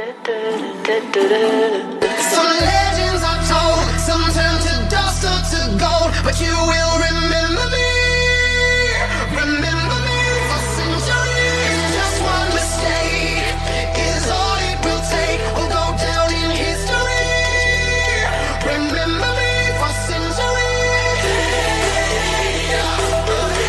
Some legends are told, some turn to dust or to gold, but you will remember me for centuries. Just one mistake is all it will take. We'll go down in history. Remember me for centuries. Remember me.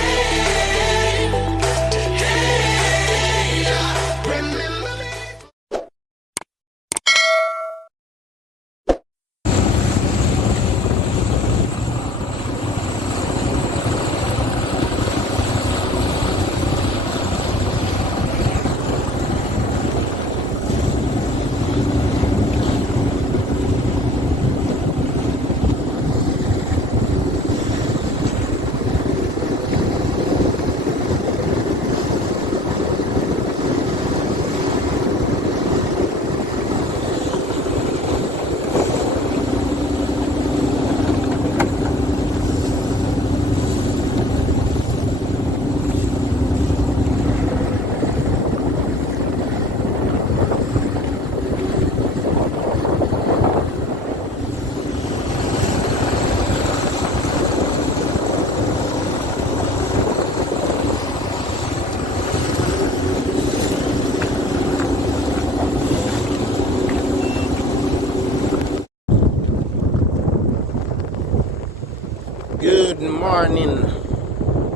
Good morning,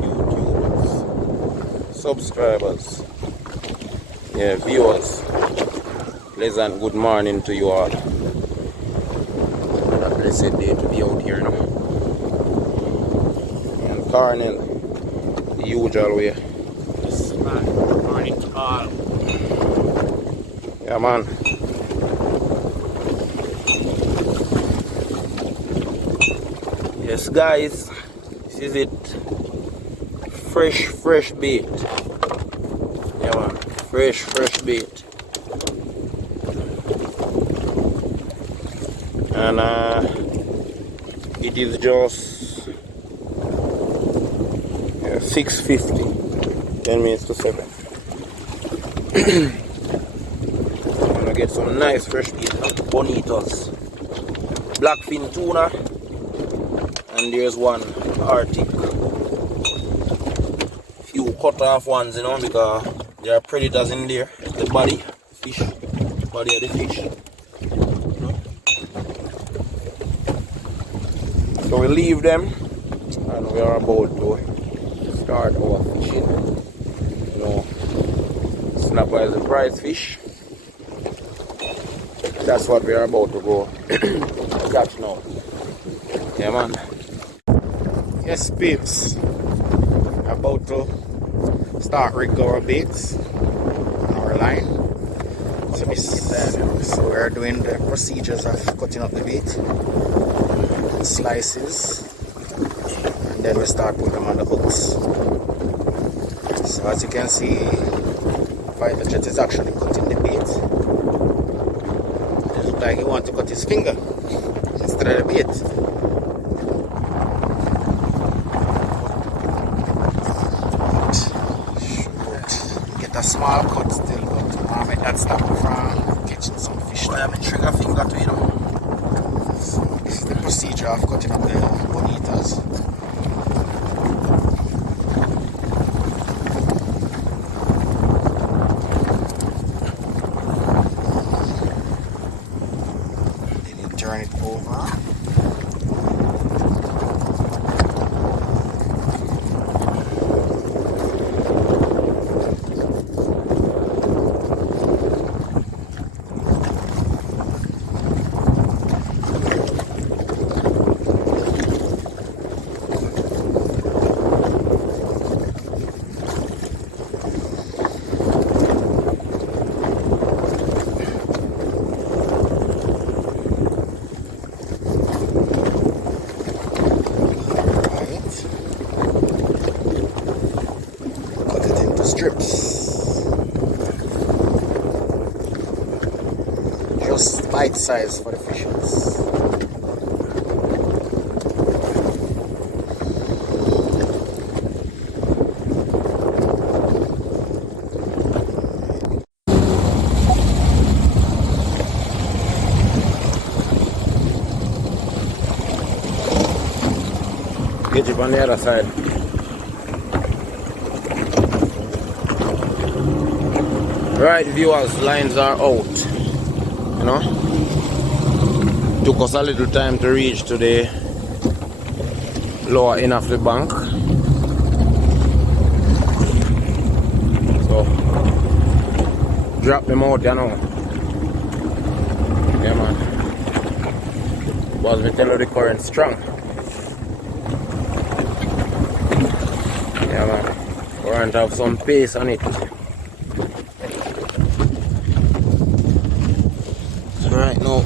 YouTubers, subscribers, viewers. Pleasant good morning to you all. A blessed day to be out here now. And Cornell, the usual way. Yes, man. Good morning to all. Yeah, man. Yes, guys, this is it. Fresh bait. Yeah, man. Fresh bait. And it is just 6:50. 10 minutes to 7. I'm gonna get some nice fresh bait. Bonitos. Blackfin tuna. And there's one Arctic. Few cut off ones, because there are predators in there. The body of the fish. So we leave them and we are about to start our fishing. Snapper is a prize fish. That's what we are about to go catch now. Yeah, man. Yes, babes. About to start rigging our baits, our line. So we're doing the procedures of cutting up the bait, slices, and then we start putting them on the hooks. So as you can see, Fighter Jet is actually cutting the bait. It looks like he wants to cut his finger instead of the bait. A small cut still, but make that stop from catching some fish. I have a trigger finger to So this is the procedure of cutting up the bonitas. Then you turn it over. Strips, just bite size for the fishes. Catch it on the other side. Right, viewers, lines are out. You know? Took us a little time to reach to the lower end of the bank. So, drop them out, you know. Yeah, man. Was we tell you the current strong. Yeah, man. Current have some pace on it. So right now,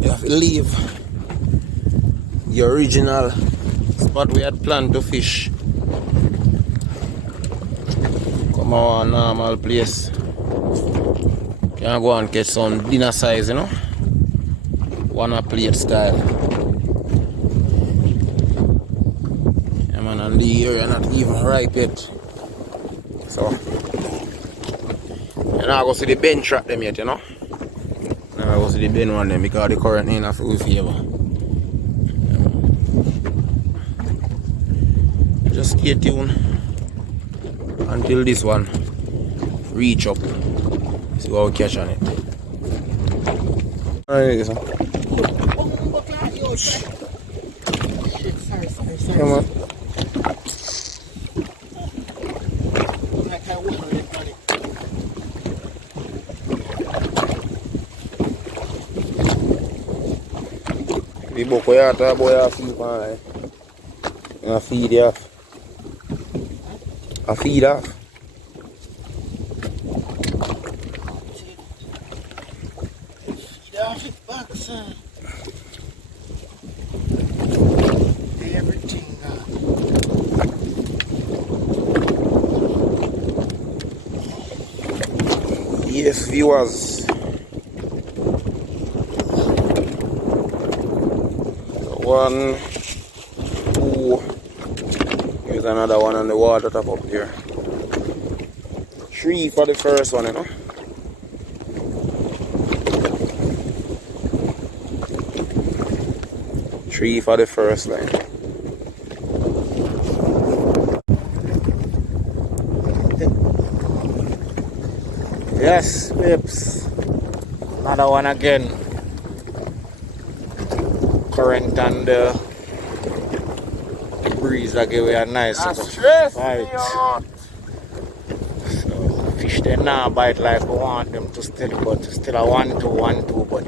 you have to leave the original spot we had planned to fish. Come on, normal place. Can go and catch some dinner size, you know. One a plate style. Yeah, man, and the area not even ripe yet. So, you know, I go see the bench trap them yet, you know. Now I go see the bin one them because the current ain't a full favor. Just stay tuned until this one reach up. See what we catch on it. Alright, so. Come on. The book where you boy a feed man. A feed off. A feed off. Feed off it back, son. Everything Yes, viewers. One, two. Here's another one on the water top up there. 3 for the first one, you know. Three for the first line. Yes, Pips. Another one again. Current and the breeze that give you a nice bite. So fish they now bite like we want them to still, but still a 1-2, but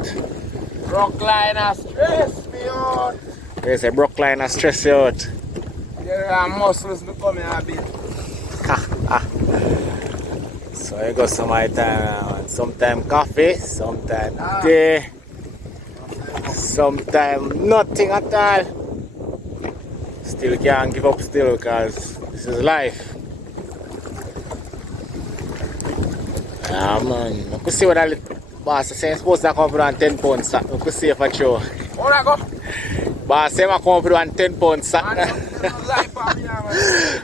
rock line has stress me out. there's a brook line that stress you out. Yeah, muscles becoming a bit. So you got some time, sometime coffee, sometime tea, sometime nothing at all. Still can't give up still because this is life. Yeah, man. I could see what that boss is saying. Supposed to come for 10 pounds sack. I could see for sure. How that go? Boss say I come for 10 pounds sack.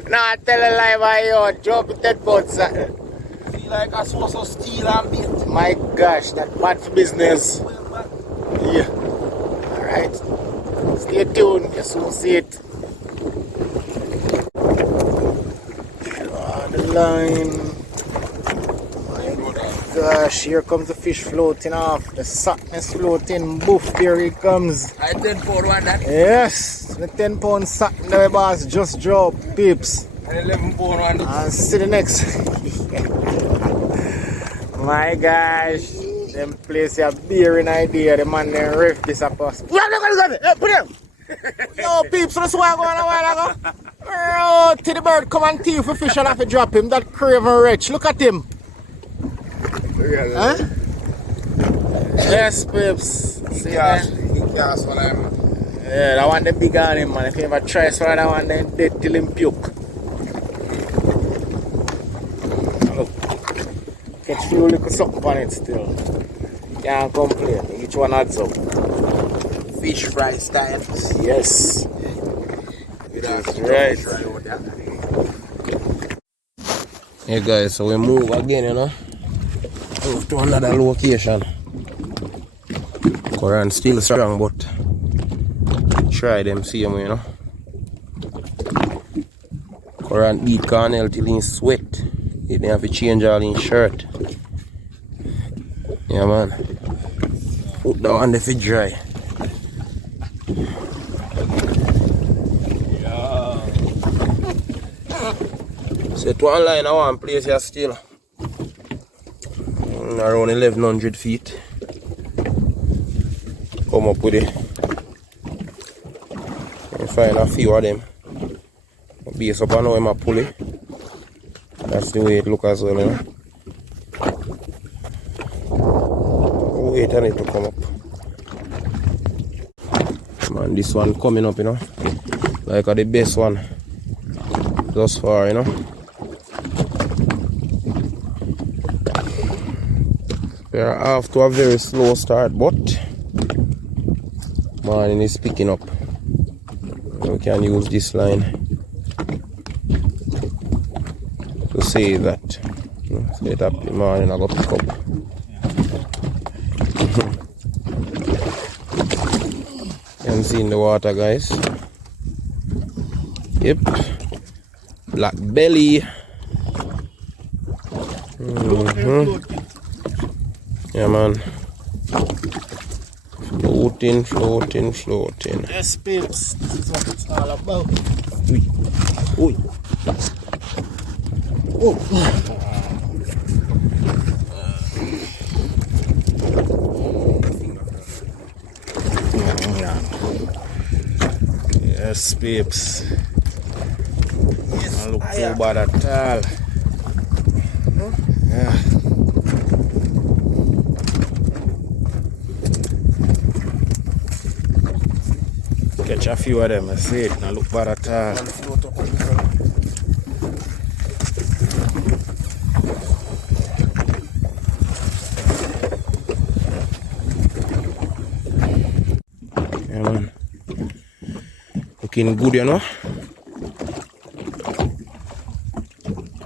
Nah, tell a lie by you. Drop 10 pounds sack. Feel like I'm supposed to steal and beat. My gosh, that bad for business. Yeah. Alright. Stay tuned. You soon see it. Draw the line. Gosh, here comes the fish floating off. The sackness floating. Boof, here he comes. I 10 pound one that. Yes, the 10 pound sack there, boss. Just drop, peeps. And 11 pound one. And see the next. My gosh. Them place a beering idea. The man then riff this up us. Yeah, look at it. Hey, put him. Yo, peeps, that's why I go on a while ago. Oh, to the bird, come and thief for fish and have to drop him. That craven wretch. Look at him. Huh? Yes, peeps. See that? Yeah, that one the big on him, man. If you ever try so that one, then dead till him puke. Look. Catch few little something on it still. Can't complain. Each one adds up. Fish fry style. Yes. That's right. Hey guys, so we move again, you know. Move to another location. Current still strong, but try them, see them, you know. Or an eat cornel till he sweat. He didn't have to change all his shirt. Yeah man. Put that one if it dry. Set one line at one place here still. Around 1100 feet. Come up with it. And find a few of them. Base up and now I'm a pulley. That's the way it looks as well, you know. Wait on it to come up. Man, this one coming up, you know. Like the best one thus far, you know. We are off to a very slow start, but morning is picking up. We can use this line to say that. Say that the morning I got pick up. You see in the water, guys. Yep. Black belly. Yeah man. Floating, floating, floating. Yes, peeps. This is what it's all about. Oi. Oh. Yes, peeps. I look too bad at all. Yeah. Catch a few of them, I see it. Not look bad at all. Yeah man. Looking good, you know.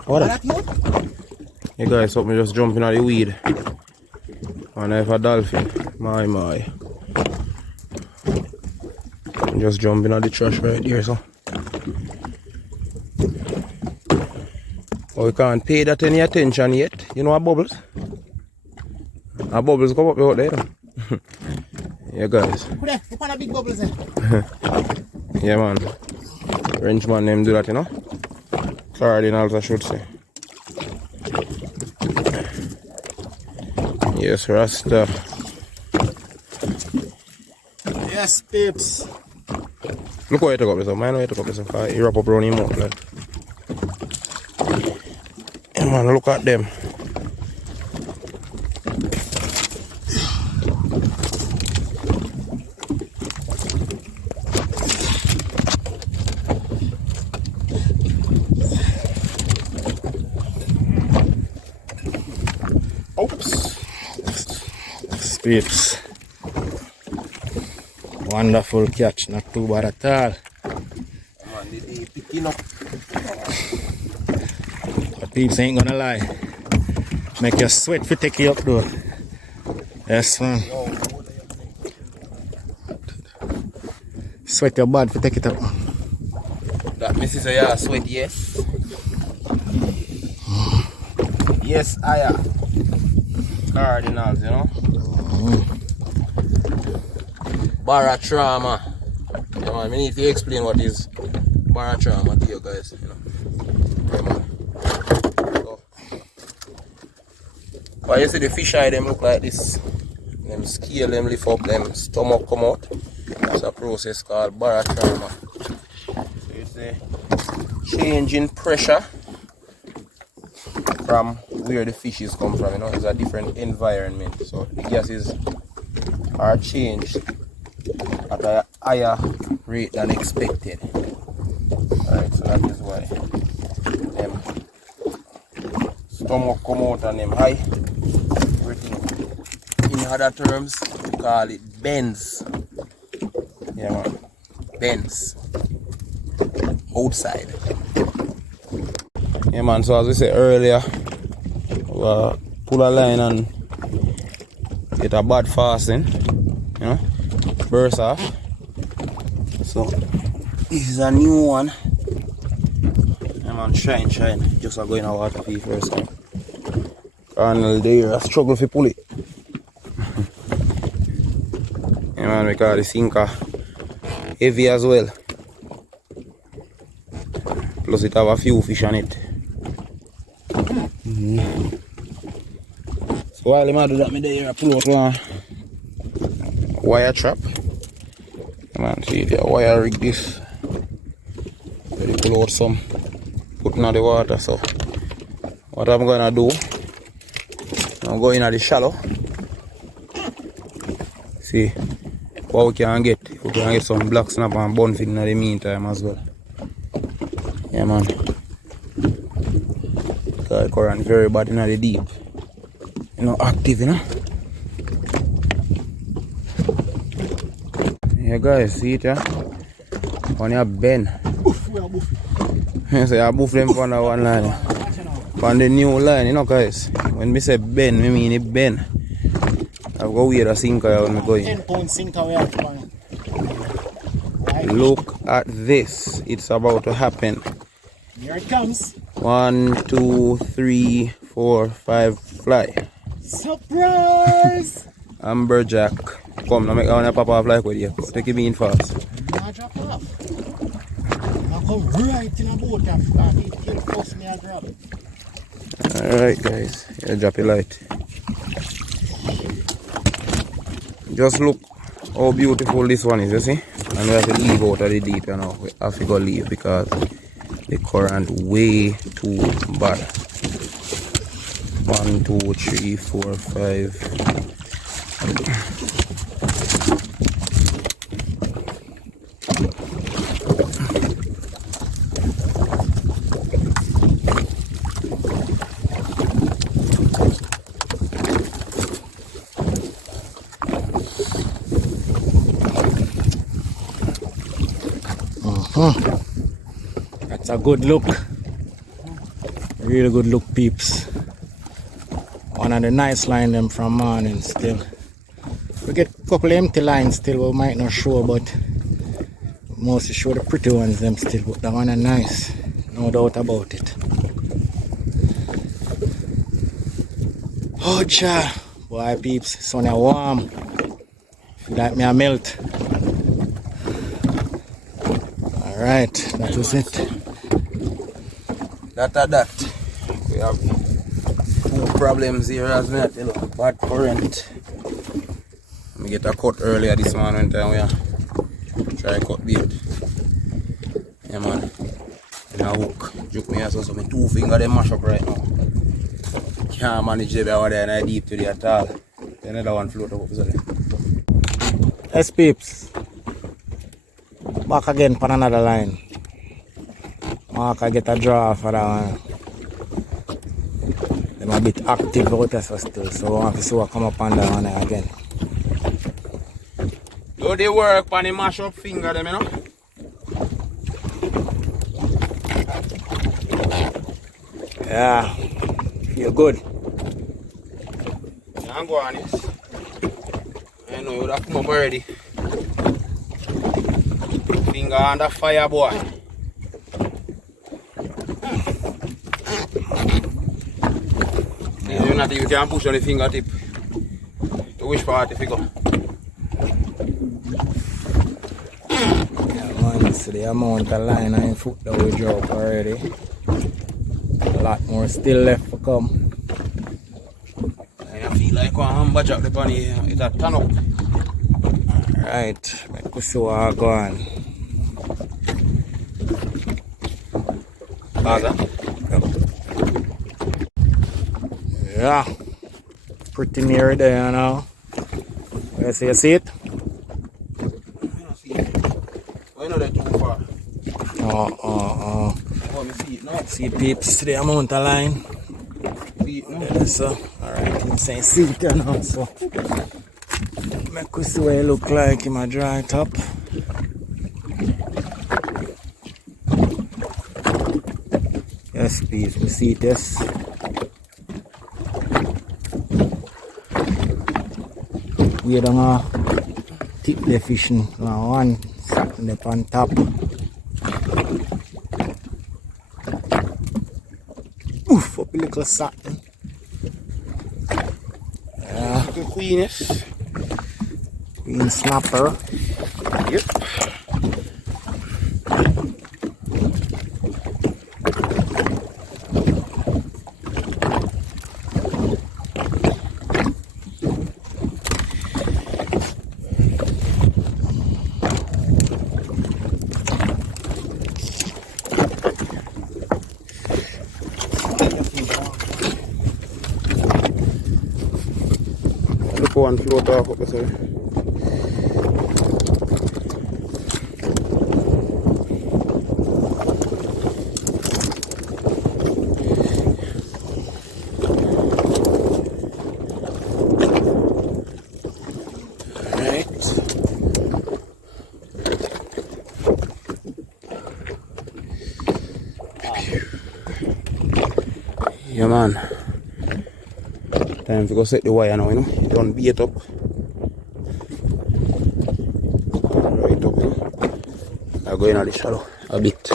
What? Hey guys, something just jumping out the weed. And I have a dolphin. My. I'm just jumping out the trash right there, so. Oh, we can't pay that any attention yet. You know our bubbles? Our bubbles come up out there. Yeah guys. Look at big bubbles there. Yeah man. Frenchman them do that, you know. Cardinals I should say. Yes, Rasta. Yes, peeps. Look how you took up this, man. You took up this, you wrap up around your mouth, man. Yeah man, look at them. Oops. Peeps. Wonderful catch, not too bad at all. Man, they picking up. But peeps ain't gonna lie. Make you sweat if you take it up though. Yes man. Sweat your bad if you take it up. That missus a sweat, yes. Yes, I am. Cardinals, you know. Baratrama. Yeah, man, we need to explain what is Baratrama to you guys, you know. Yeah, man. So, but you see the fish eye, them look like this. Them scale them lift up, them stomach come out. That's a process called Baratrama. So you see change in pressure from where the fishes come from, you know. It's a different environment. So the gases are changed at a higher rate than expected. Alright, so that is why them stomach come out and them high. Everything. In other terms, we call it bends. Yeah man. Bends. Outside. Yeah man, so as we said earlier, we'll pull a line and get a bad fasting, you know, burst off. So this is a new one. Yeah man, shine. Just a go in a water feed first time. Colonel there, I struggle to pull it. Yeah, man, because the sinker heavy as well. Plus it have a few fish on it. So while I do that, me there, I pull out one wire trap. Yeah, man, see, the wire rig this. Ready pull out some, put in the water. So what I'm gonna do, I'm going at the shallow. See what we can get. We can get some black snap and bunfin in the meantime as well. Yeah, man. The current very bad in the deep. You know, active, you know. Yeah, guys, see it, yeah? On your bend. So I buff them on the one line. On the new line, you know, guys. When we say bend, we mean it bend. I've got weird a sinker when I'm going. 10-pound sinker we have to. Look at this. It's about to happen. Here it comes. 1, 2, 3, 4, 5 fly. Surprise! Amberjack. Come, now make one pop off like with you. Take it in fast. Now drop off. Now come right in a boat and it can force me a grab. Alright guys, yeah, drop it light. Just look how beautiful this one is, you see? And we have to leave out of the deep, you know. We have to go leave because the current way too bad. 1, 2, 3, 4, 5. That's a good look. Real good look, peeps. One of the nice line them from morning still. We get a couple empty lines still we might not show, but mostly show the pretty ones them still. But that one are nice, no doubt about it. Oh cha, boy peeps, sun are warm. Feel like me a melt. Alright, that was it. That. We have 2 problems here as well. You know, bad current. We get a cut earlier this morning time we try cut bait. Yeah, man. In a hook. Juke me also, so my 2 fingers they mash up right now. Can't manage them over there and I deep to the at all. The another one float up there. Yes, peeps. Back again for another line. Mark, I get a draw for that one. Them a bit active out there still, so I want to see what come up on that one again. Do the work on the mash up finger them, you know? Yeah, feel good. Yeah, go on it. I know you would have come up already. Finger under fire, boy. You can push on the fingertip. To which part if you go? Yeah, man, so the amount of line and foot that we drop already. A lot more still left to come. I feel like one hamburger jack the bunny, it's a turn up. Alright, make we see what I go on. Gaza? Yeah, pretty near there now. You see it? I don't see it. Why not that too far? Oh. Oh, me see it now. See peeps, the amount of line. See it now. Yeah, so, alright, you say see it now, so. Make we see what it look like in my dry top. Yes, peeps, we see this. We don't tip the fishing one sitting up on top. happy little something. Yeah, Looking queenish. queen snapper. Yep. Look one float off up there. Yeah, man. Time to go set the wire now, you know. You don't beat up. Right up, you know. I'll go in on the shallow a bit.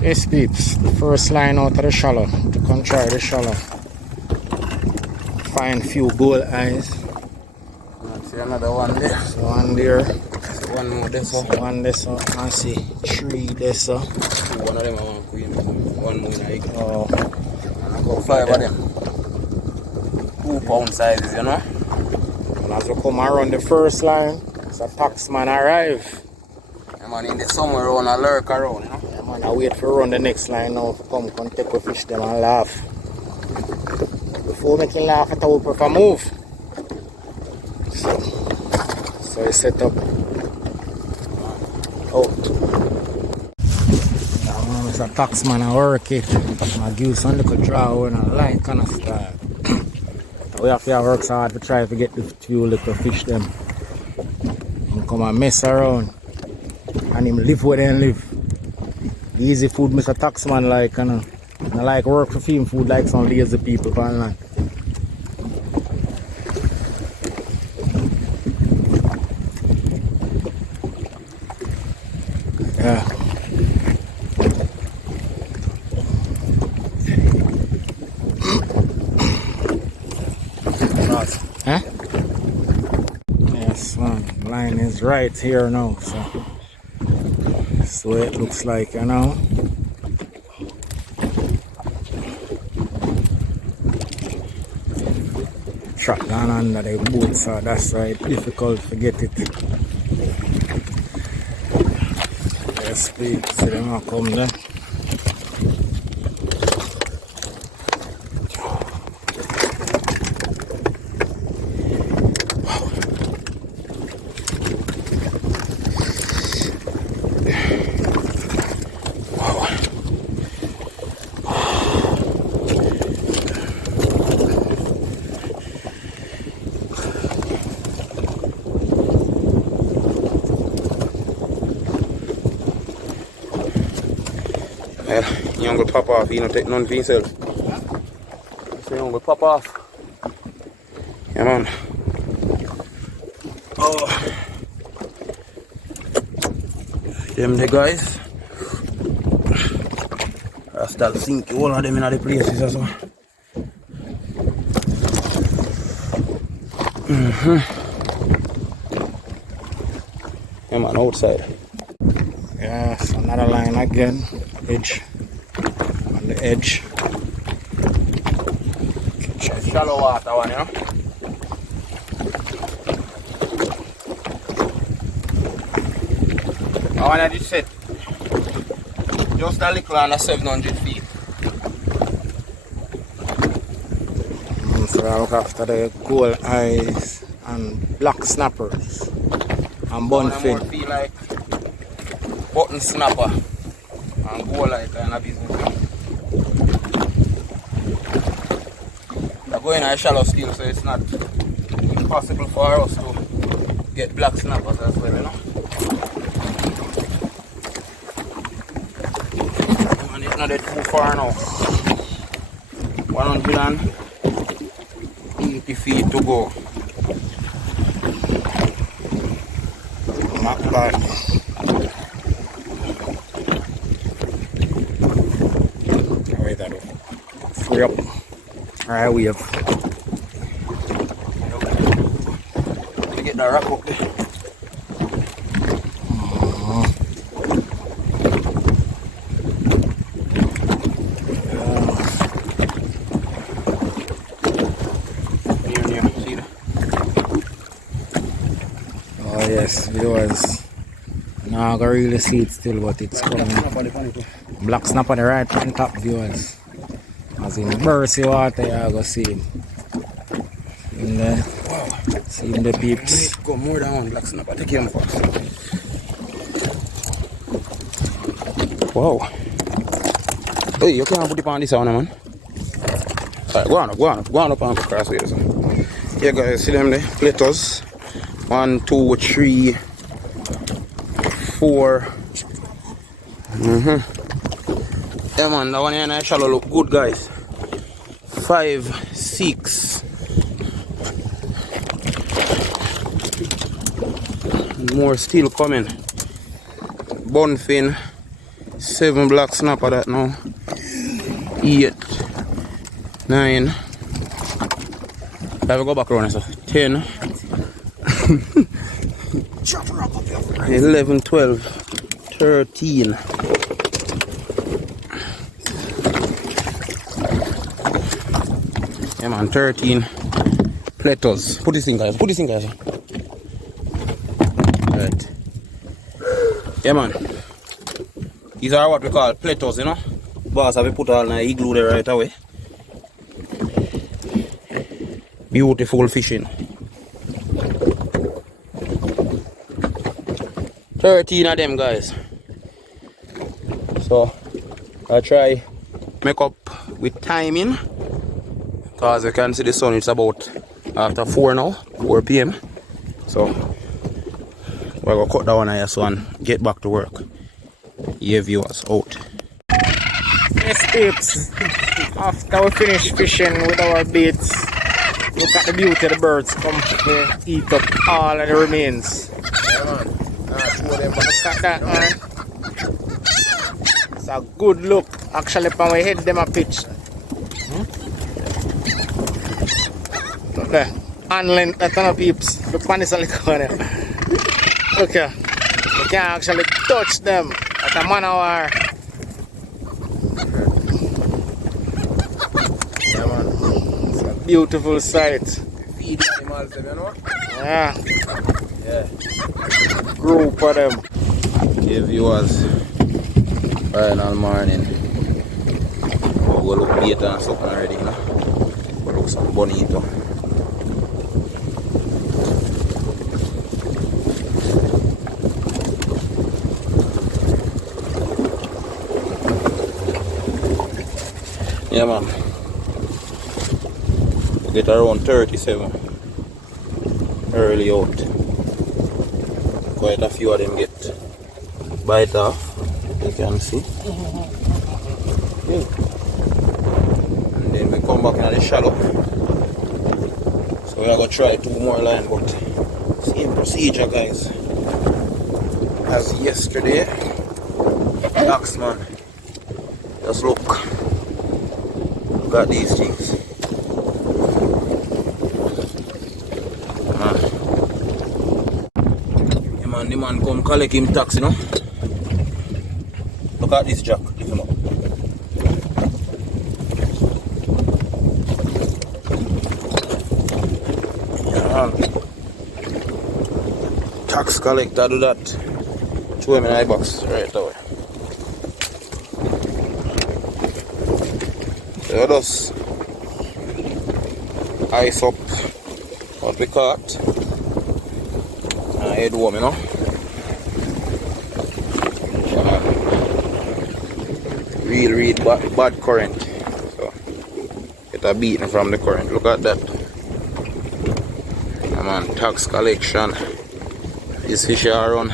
Yes, peeps. The first line out of the shallow. To come try the shallow. Find few gold eyes. See another one there. So one there. One more there, so. One there, so. I see 3 there, so. One of them are one queen. One more in a egg. Oh. And I got 5 of them. 2-pound sizes, you know. And as we come around the first line, so taxman arrive. Yeah, man, in the somewhere around a lurk around, you know. Yeah, man, I wait for run the next line now. Come take a fish them and laugh. Before making laugh, I thought we prefer move. So I set up. Out. Yeah, man, it's a taxman, I work it. I give some little draw and a light kind of style. We have to work so hard to try to get the few little fish them. And come and mess around. And him live where they live. The easy food Mr. Taxman like, you know. I like work for film food like some lazy people on land. Yeah. Huh? Yes, man. Line is right here now, so that's the way it looks like, you know. Track down under the boat, so that's why it's difficult to get it. Yes, please. See them come there. Well, you don't go pop off, you don't take none for yourself. So you don't go pop off. Yeah, man. Oh. Them the guys. I start sinking all of them in other places as well. Yeah, man, outside. Yes, another line again. Edge. On the edge. Shallow water one, you know. I want to just set just a little under 700 feet. So I look after the gold eyes and black snappers and bunfin. I feel like button snapper and go like kind of business. They're going a shallow still, so it's not impossible for us to get black snappers as well, you know. And it's not that too far now. 180 feet to go. Not bad. Wait that up. Hurry up. Alright, we have. Let me get that rock up there. See that? Oh yes, viewers. Now I can really see it still, but it's coming. Black snap on the right on top, viewers. As in Bursey water, you go see him. In the, see him the peeps. Go more than one black snapper. Take him first. Wow. Hey, you can't put it on this one, man. Alright, go on up and cross here. So. Yeah, guys, see them there? Platters. 1, 2, 3, 4. Yeah, man, that one here in the shallow look good, guys. 5, 6. More still coming. Bonfin. 7 black snapper that now. 8, 9. I will go back around so 10. 11, 12, 13. Yeah, man, 13 platters. Put this in, guys. Put this in, guys. Right. Yeah, man. These are what we call platters, you know. Boss have put all in the igloo there right away. Beautiful fishing. 13 of them, guys. So I try make up with timing, because you can see the sun, it's about after 4 now, 4 p.m. So we're gonna cut that one here so and get back to work. Yeah, viewers, out. Yes, peeps. After we finish fishing with our baits, look at the beauty of the birds come to eat up all of the remains. Yeah, man. Look at that, man. It's a good look. Actually, when we hit them a pitch. Look there. Handling that kind of peeps. Look on this little corner. Look here. You can't actually touch them. At a man hour. Yeah, man. It's a beautiful sight. Feed the animals, them, you know? Yeah. Yeah. Group of them. Yeah, viewers. Final morning. We'll look bait and something already, you know? We'll look some bonito. Yeah, man. We get around 37 early out. Quite a few of them get bite off, you can see. And then we come back in the shallow. So we are going to try 2 more lines, but same procedure, guys, as yesterday. Ducks, man. Just look. Look at these things. Yeah, man, the man come collect him tax, you know. Look at this jack, lift him up. Yeah, man. Tax collector do that. Throw him in the box right away. So just ice up what we caught and head home, you know. Real bad current. So get a beating from the current. Look at that. Yeah, man, tax collection. These fish are around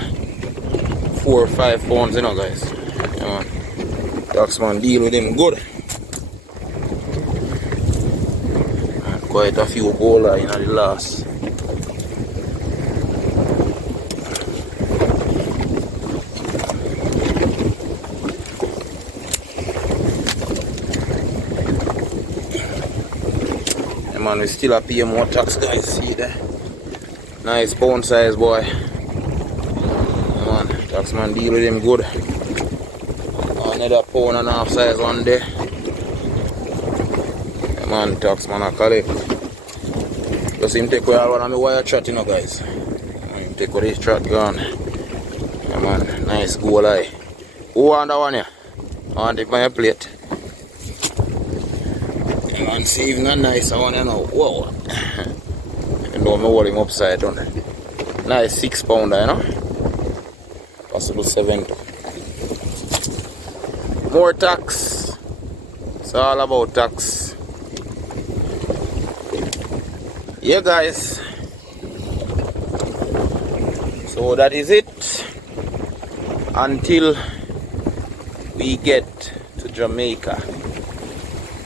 4 or 5 pounds, you know, guys. Yeah, man. Tax man deal with him good. Quite a few bowler in the last. man, we still a pay more tax, guys. See there? Nice pound size, boy. Yeah, man, tax man deal with him good. Another pound and a half size one day. Yeah, man, tax man a collect. Just him take away all one of my wire chat, you know, guys. Him take away this chat gone. Yeah, man, nice goal eye. Who want that one here? I want it by a plate. Yeah, man, see even a nice one, you know. Whoa. You know, I hold him upside down. Nice 6 pounder, you know. Possible 70. More tax. It's all about tax. Yeah, guys. So that is it. Until we get to Jamaica.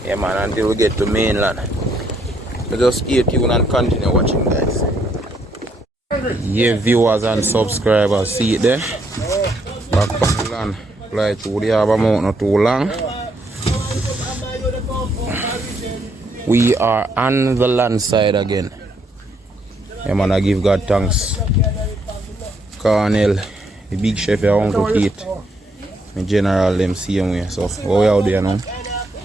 Yeah, man, until we get to mainland. So just stay tuned and continue watching, guys. Yeah, viewers and subscribers, see it there. Back on the land. Fly through the harbour mount not too long. We are on the land side again. Yeah, man, I give God thanks. Colonel, the big chef here, Uncle Pete, the general, them same way. So, what we out there now?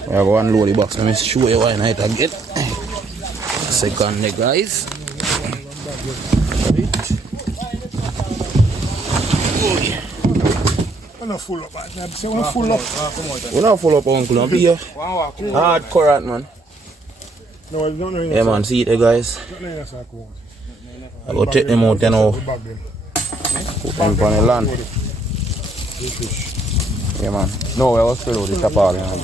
We are going to unload the box. Let me show you why night again. Second day, guys. We're not full up, man. We're not full up. We're not full up, Uncle. I'm here. Hard current, man. No, I don't know. Yeah, man, see it there, guys. I go check them out, you know. Put them on the land. Yeah, man. No, I was still with the tapal, you know.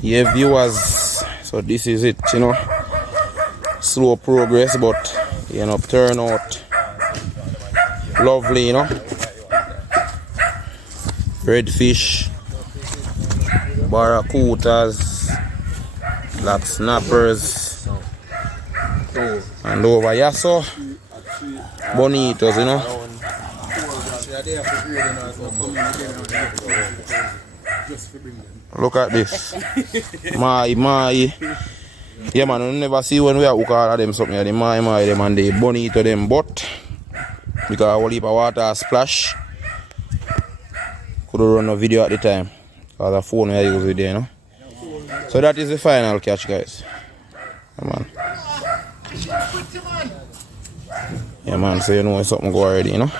Yeah, viewers. So this is it, you know. Slow progress, but you know, turn out lovely, you know. Redfish, barracudas, black snappers, and over here, so bonitos, you know. Look at this. My. Yeah, man, you never see when we are hook all of them something. The my them and the bonito them, but because a whole heap of water splash. Could run a video at the time. Because the phone I use with there, you know. So that is the final catch, guys. Yeah, man. Yeah, man, so you know something go already, you know.